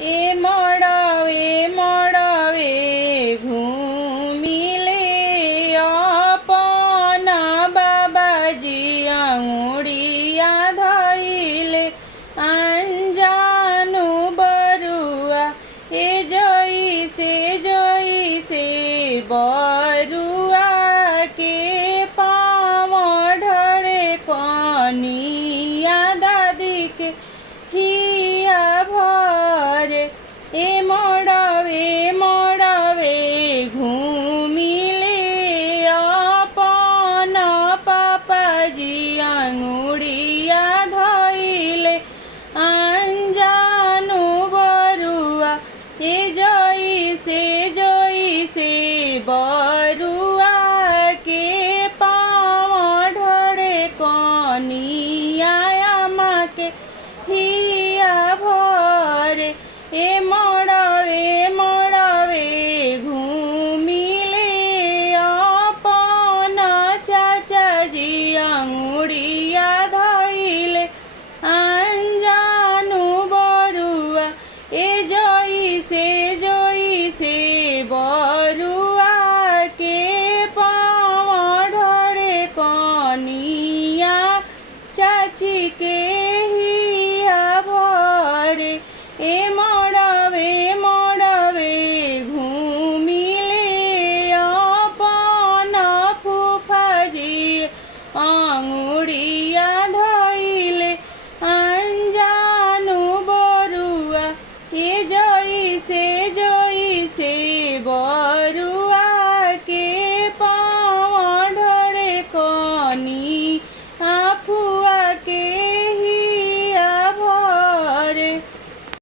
ए मड़ावे घूमिले अपना बाबाजी आंगुड़िया धइले अनजानु बरुआ ए जइसे बरुआ के पाँव ढरे कनिया दादी के हिया भरे ए मड़ावे घूमिले अपना पापाजी आंगुड़िया धइले अनजानु बरुआ ए जइसे बरुआ के पाँव ढरे कनिया माँ के हिया भरे ए मड़ावे घूमिले अपना चाचाजी आंगुड़िया धइले अनजानु बरुआ ए जइसे बरुआ के पाँव ढरे कनिया चाची के हिया भरे ए